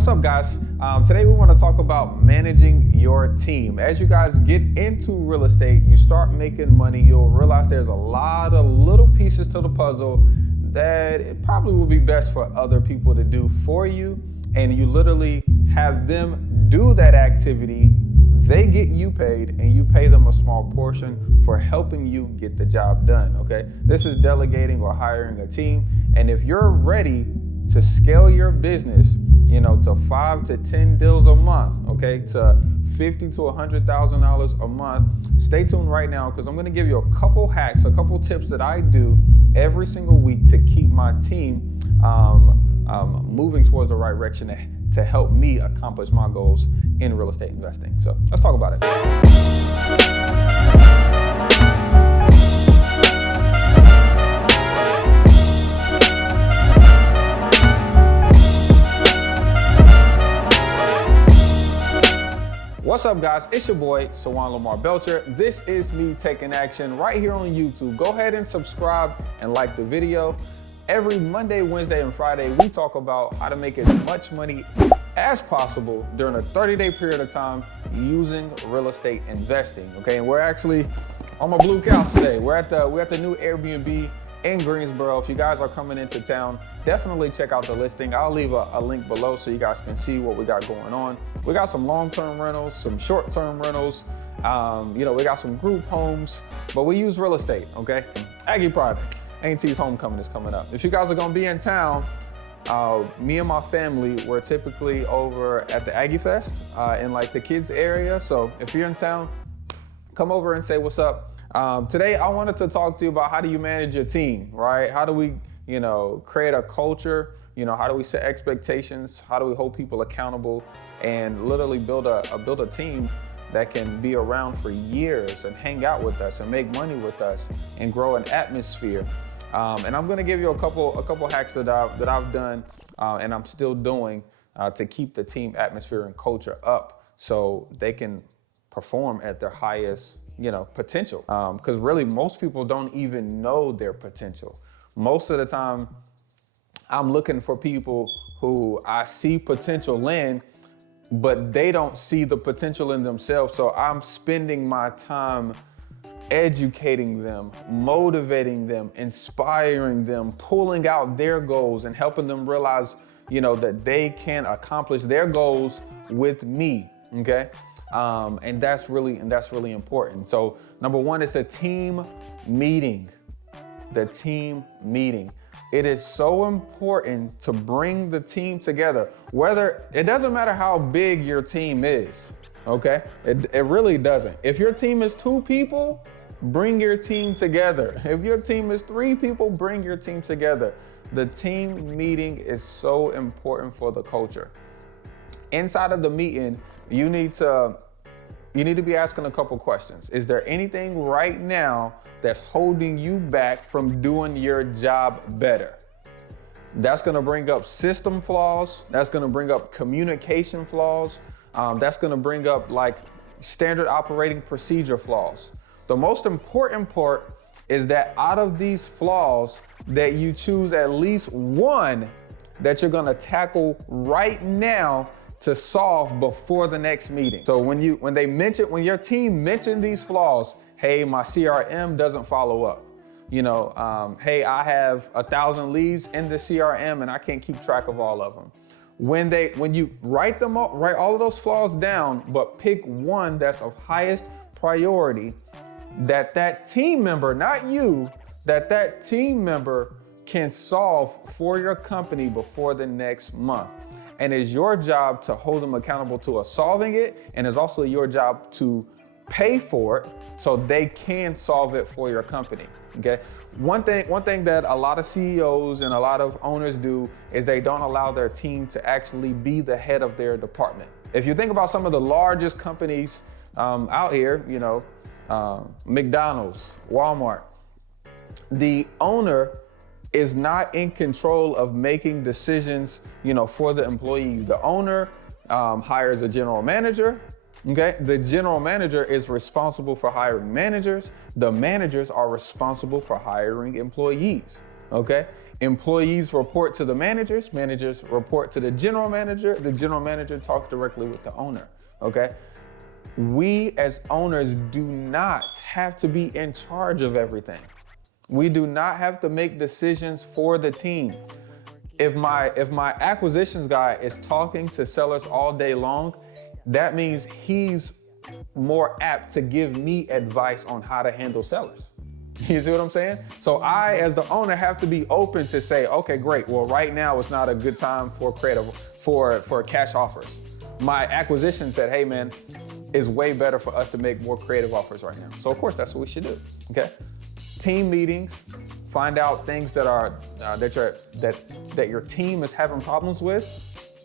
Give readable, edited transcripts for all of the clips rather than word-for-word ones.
What's up, guys? Today we want to talk about managing your team. As you guys get into real estate, you start making money, you'll realize there's a lot of little pieces to the puzzle that it probably would be best for other people to do for you. And you literally have them do that activity, they get you paid, and you pay them a small portion for helping you get the job done, okay? This is delegating or hiring a team. And if you're ready to scale your business, to 5 to 10 deals a month, okay, to $50,000 to $100,000 a month, stay tuned right now because I'm going to give you a couple hacks, a couple tips that I do every single week to keep my team moving towards the right direction to help me accomplish my goals in real estate investing. So let's talk about it. What's up, guys? It's your boy, Sawan Lamar Belcher. This is me taking action right here on YouTube. Go ahead and subscribe and like the video. Every Monday, Wednesday, and Friday, we talk about how to make as much money as possible during a 30-day period of time using real estate investing, okay? And we're actually on my blue couch today. We're at the new Airbnb in Greensboro. If you guys are coming into town, definitely check out the listing. I'll leave a link below so you guys can see what we got going on. We got some long-term rentals, some short-term rentals. We got some group homes, but we use real estate, okay? Aggie Pride, A&T's homecoming is coming up. If you guys are gonna be in town, me and my family, we're typically over at the Aggie Fest in like the kids area. So if you're in town, come over and say what's up. Today, I wanted to talk to you about how do you manage your team, right? How do we, create a culture? How do we set expectations? How do we hold people accountable and literally build a team that can be around for years and hang out with us and make money with us and grow an atmosphere? And I'm gonna give you a couple hacks that I've done and I'm still doing to keep the team atmosphere and culture up so they can perform at their highest potential. Because really most people don't even know their potential. Most of the time, I'm looking for people who I see potential in, but they don't see the potential in themselves. So I'm spending my time educating them, motivating them, inspiring them, pulling out their goals and helping them realize, that they can accomplish their goals with me, okay? And that's really important. So number one is the team meeting. The team meeting. It is so important to bring the team together. It doesn't matter how big your team is, okay? It really doesn't. If your team is 2 people, bring your team together. If your team is 3 people, bring your team together. The team meeting is so important for the culture. Inside of the meeting, you need to be asking a couple questions. Is there anything right now that's holding you back from doing your job better? That's gonna bring up system flaws. That's gonna bring up communication flaws. That's gonna bring up like standard operating procedure flaws. The most important part is that out of these flaws, that you choose at least one that you're gonna tackle right now to solve before the next meeting. So when your team mention these flaws, hey, my CRM doesn't follow up. Hey, I have 1,000 leads in the CRM and I can't keep track of all of them. When you write all of those flaws down, but pick one that's of highest priority, that team member, not you, that team member can solve for your company before the next month. And it's your job to hold them accountable to us solving it. And it's also your job to pay for it so they can solve it for your company, okay? One thing that a lot of CEOs and a lot of owners do is they don't allow their team to actually be the head of their department. If you think about some of the largest companies out here, McDonald's, Walmart, the owner is not in control of making decisions, for the employees. The owner hires a general manager, okay? The general manager is responsible for hiring managers. The managers are responsible for hiring employees. okay? Employees report to the managers, managers report to the general manager talks directly with the owner, okay? We as owners do not have to be in charge of everything. We do not have to make decisions for the team. If my acquisitions guy is talking to sellers all day long, that means he's more apt to give me advice on how to handle sellers. You see what I'm saying? So I, as the owner, have to be open to say, okay, great. Well, right now it's not a good time for cash offers. My acquisition said, hey man, it's way better for us to make more creative offers right now. So of course that's what we should do, okay? Team meetings, find out things that are that your team is having problems with.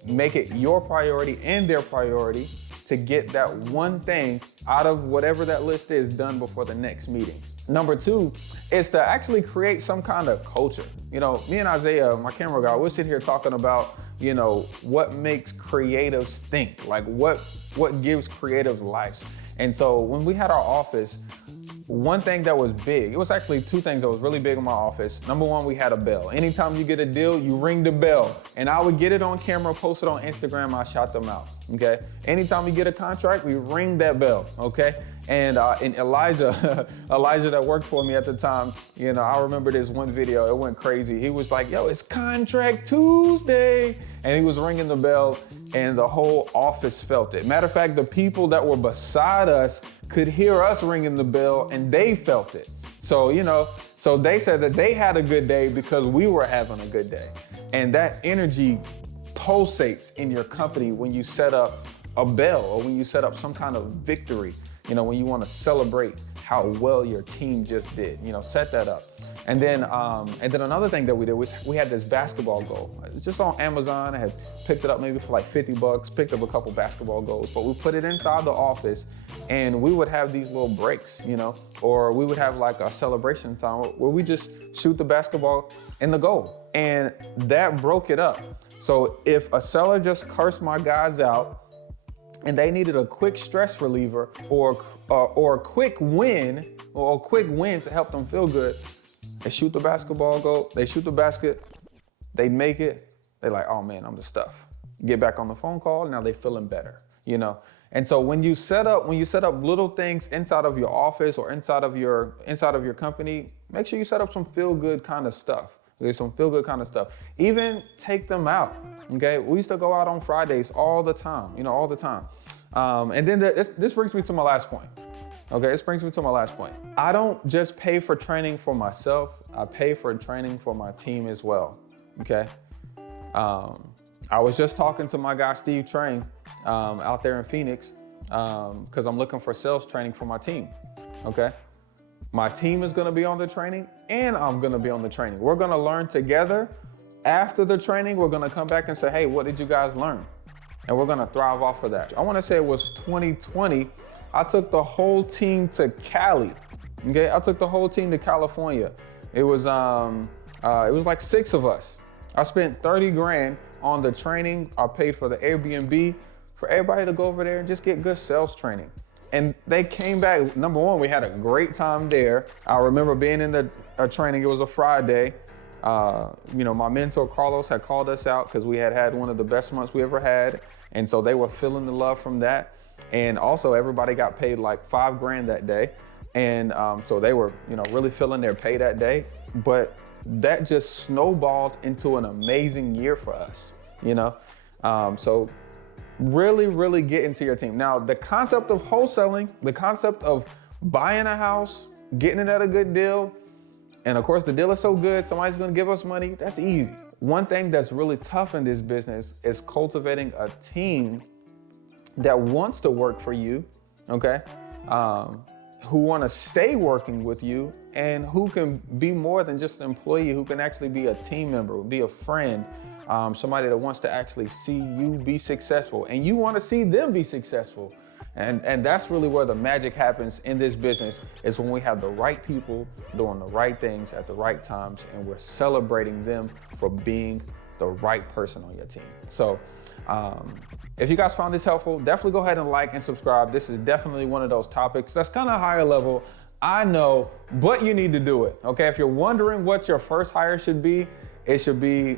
Make it your priority and their priority to get that one thing out of whatever that list is done before the next meeting. Number 2 is to actually create some kind of culture. You know, me and Isaiah, my camera guy, we're sitting here talking about, you know, what makes creatives think, like what gives creatives life. And so when we had our office, one thing that was big, it was actually 2 things that was really big in my office. Number 1, we had a bell. Anytime you get a deal, you ring the bell. And I would get it on camera, post it on Instagram, I shout them out, okay? Anytime you get a contract, we ring that bell, okay? And Elijah, Elijah that worked for me at the time, you know, I remember this one video, it went crazy. He was like, yo, it's Contract Tuesday. And he was ringing the bell and the whole office felt it. Matter of fact, the people that were beside us could hear us ringing the bell and they felt it. So, you know, so they said that they had a good day because we were having a good day. And that energy pulsates in your company when you set up a bell or when you set up some kind of victory. You know, when you want to celebrate how well your team just did, you know, set that up. And then another thing that we did was we had this basketball goal. It's just on Amazon. I had picked it up maybe for like $50, picked up a couple basketball goals, but we put it inside the office and we would have these little breaks, you know, or we would have like a celebration time where we just shoot the basketball in the goal. And that broke it up. So if a seller just cursed my guys out, and they needed a quick stress reliever or a quick win to help them feel good, they shoot the basketball goal, they shoot the basket, they make it, they're like, oh man, I'm the stuff. Get back on the phone call, now they feeling better, you know? And so when you set up little things inside of your office or inside of your company, make sure you set up some feel-good kind of stuff. There's some feel-good kind of stuff. Even take them out, okay? We used to go out on Fridays all the time, you know, all the time. And then this brings me to my last point, okay? This brings me to my last point. I don't just pay for training for myself, I pay for training for my team as well, okay? I was just talking to my guy, Steve Train, out there in Phoenix, because I'm looking for sales training for my team, okay? My team is gonna be on the training and I'm gonna be on the training. We're gonna learn together. After the training, we're gonna come back and say, hey, what did you guys learn? And we're gonna thrive off of that. I wanna say it was 2020. I took the whole team to Cali, okay? I took the whole team to California. It was like 6 of us. I spent 30 grand on the training. I paid for the Airbnb for everybody to go over there and just get good sales training. And they came back. Number 1, we had a great time there. I remember being in the training, it was a Friday. You know, my mentor Carlos had called us out because we had one of the best months we ever had. And so they were feeling the love from that. And also everybody got paid like 5 grand that day. And so they were, you know, really feeling their pay that day. But that just snowballed into an amazing year for us, you know? So really get into your team. Now, the concept of wholesaling, the concept of buying a house, getting it at a good deal, and of course the deal is so good, somebody's gonna give us money, that's easy. One thing that's really tough in this business is cultivating a team that wants to work for you, okay? Who wanna stay working with you and who can be more than just an employee, who can actually be a team member, be a friend, somebody that wants to actually see you be successful and you want to see them be successful. And that's really where the magic happens in this business, is when we have the right people doing the right things at the right times and we're celebrating them for being the right person on your team. So if you guys found this helpful, definitely go ahead and like and subscribe. This is definitely one of those topics that's kind of higher level. I know, but you need to do it. Okay, if you're wondering what your first hire should be, it should be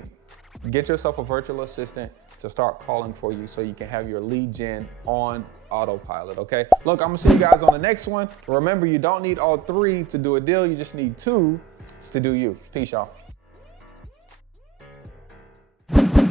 get yourself a virtual assistant to start calling for you so you can have your lead gen on autopilot, okay? Look, I'm gonna see you guys on the next one. Remember, you don't need all 3 to do a deal. You just need 2 to do you. Peace, y'all.